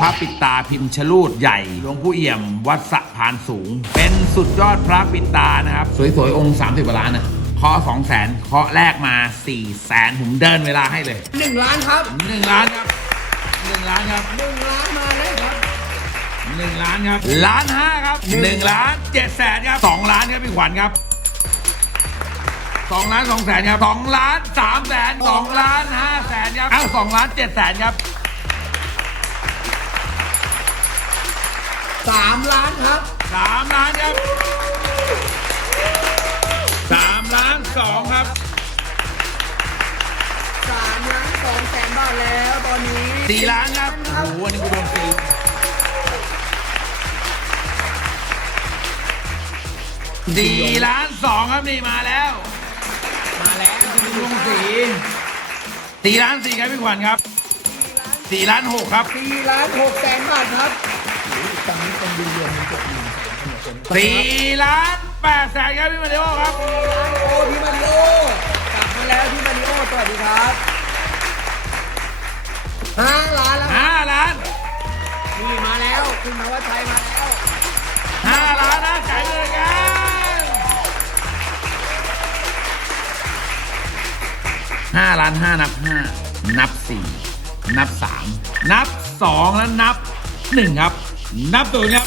พระปิดตาพิมพ์ชลูดใหญ่หลวงผู้เอี่ยมวัดสะพานสูง เป็นสุดยอดพระปิดตานะครับ สวยๆ องค์ 30กว่าล้านนะเคาะสองแสนเคาะแรกมา4ี่แสนผมเดินเวลาให้เลยหนึ่งล้านครับ1ล้านครับ1ล้านครับหนึ่งล้านมาแล้วครับ1ล้านครับล้านห้าครับ1ล้าน7แสนครับ2ล้านครับพี่ขวัญครับ2ล้าน2แสนครับ2ล้าน3แสน2ล้าน5แสนครับอ้าว2ล้าน7แสนครับ สามล้านครับ สามล้านครับสามล้านสองครับ สามล้านสองแสนบาทแล้วตอนนี้สี่ล้านครับ โอ้โหวันนี้กูโดนสี่สี่ล้านสองครับนี่มาแล้ว มาแล้วลุงสีสี่ล้านสี่ครับพี่ขวัญครับสี่ล้านหกครับสี่ล้านหกแสนบาทครับ สี่ล้านแปดแสนครับพี่มาริโอครับสี่ล้านโอ้พี่มาริโอกลับมาแล้วพี่มาริโอสวัสดีครับห้าล้านแล้วครับห้าล้านนี่มาแล้วคุณนวัชชัยมาแล้วห้าล้านนะจ่ายเลยกันห้าล้านห้านับห้านับสี่นับสามนับสองแล้วนับหนึ่งครับ นับศูนย์ครับ